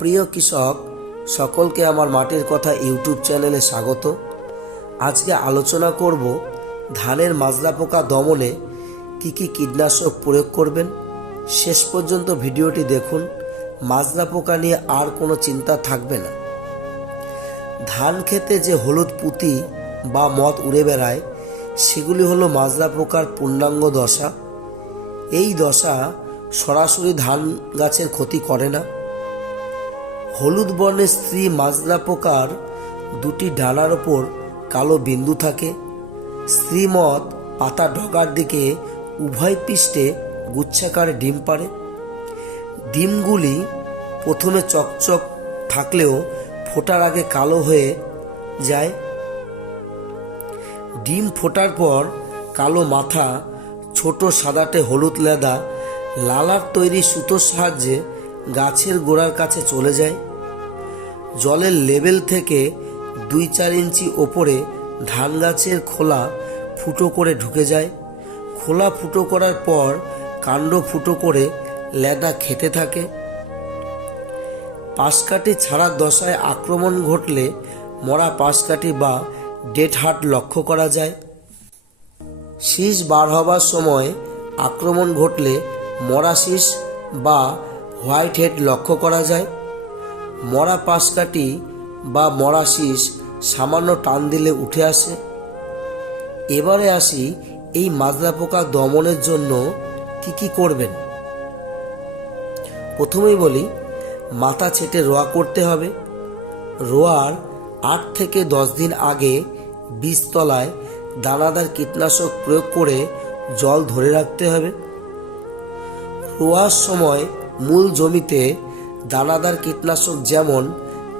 প্রিয় কৃষক, সকলকে আমার মাটির কথা ইউটিউব চ্যানেলে স্বাগত। আজকে আলোচনা করব ধানের মাজরা পোকা দমনে কি কি কীটনাশক প্রয়োগ করবেন। শেষ পর্যন্ত ভিডিওটি দেখুন মাজরা পোকা নিয়ে আর কোনো চিন্তা থাকবে না। ধান খেতে যে হলুদ পুঁতি বা মদ উড়ে বেড়ায়, সেগুলি হলো মাজরা পোকার পূর্ণাঙ্গ দশা। এই দশা সরাসরি ধান গাছের ক্ষতি করে না। হলুদ বর্ণের স্ত্রী মাজরা পোকার দুটি ডানার ওপর কালো বিন্দু থাকে। স্ত্রী মদ পাতা ডগার দিকে উভয় পৃষ্ঠে গুচ্ছাকারে ডিম পারে ডিমগুলি প্রথমে চকচক থাকলেও ফোটার আগে কালো হয়ে যায়। ডিম ফোটার পর কালো মাথা, ছোট সাদাটে হলুদ লেদা, লালার তৈরি সুতোর সাহায্যে গাছের গোড়ার কাছে চলে যায়। জলের লেভেল থেকে দুই চার ইঞ্চি ওপরে ধান গাছের খোলা ফুটো করে ঢুকে যায়। খোলা ফুটো করার পর কাণ্ড ফুটো করে লেদা খেতে থাকে। পাশকাঠি ছাড়া দশায় আক্রমণ ঘটলে মরা পাশকাঠি বা ডেড হার্ট লক্ষ্য করা যায়। শীষ বার হবার সময় আক্রমণ ঘটলে মরা শীষ বা হোয়াইট হেড লক্ষ্য করা যায়। মরা পাশকাঠি বা মরা শীষ সামান্য টান দিলে উঠে আসে। এবারে আসি এই মাজরা পোকা দমনের জন্য কি কি করবেন? প্রথমেই বলি, মাথা ছেটে রোয়া করতে হবে। রোয়ার আট থেকে দশ দিন আগে বীজতলায় দানাদার কীটনাশক প্রয়োগ করে জল ধরে রাখতে হবে। রোয়ার সময় মূল জমিতে দানাদার কীটনাশক যেমন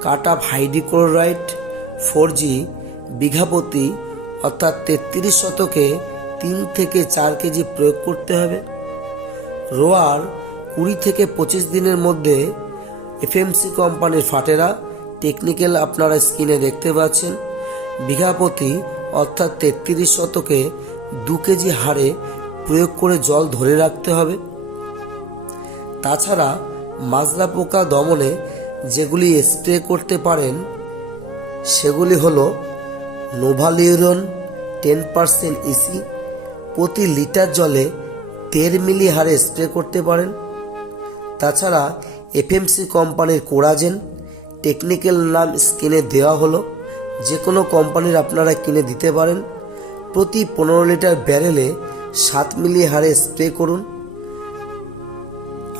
কাটা হাইডিক্লোরাইড ফোর জি বিঘাপতি, অর্থাৎ তেত্রিশ শতকে তিন থেকে চার কেজি প্রয়োগ করতে হবে। রোয়ার কুড়ি থেকে পঁচিশ দিনের মধ্যে এফএমসি কোম্পানির ফাটেরা টেকনিক্যাল আপনারা স্ক্রিনে দেখতে পাচ্ছেন। বিঘাপতি, অর্থাৎ তেত্রিশ শতকে দু কেজি হারে প্রয়োগ করে জল ধরে রাখতে হবে। তাছাড়া মাজরা পোকা দমনে যেগুলি স্প্রে করতে পারেন, সেগুলি হলো নোভালিউরন টেন পার্সেন্ট ইসি, প্রতি লিটার জলে দেড় মিলি হারে স্প্রে করতে পারেন। তাছাড়া এফএমসি কোম্পানির কোরাজেন টেকনিক্যাল নাম স্কিনে দেওয়া হলো যে কোনো কোম্পানির আপনারা কিনে দিতে পারেন। প্রতি পনেরো লিটার ব্যারেলে সাত মিলি হারে স্প্রে করুন।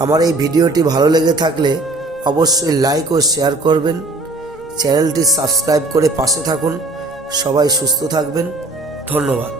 আমার এই ভিডিওটি ভালো লেগে থাকলে অবশ্যই লাইক ও শেয়ার করবেন। চ্যানেলটি সাবস্ক্রাইব করে পাশে থাকুন। সবাই সুস্থ থাকবেন। ধন্যবাদ।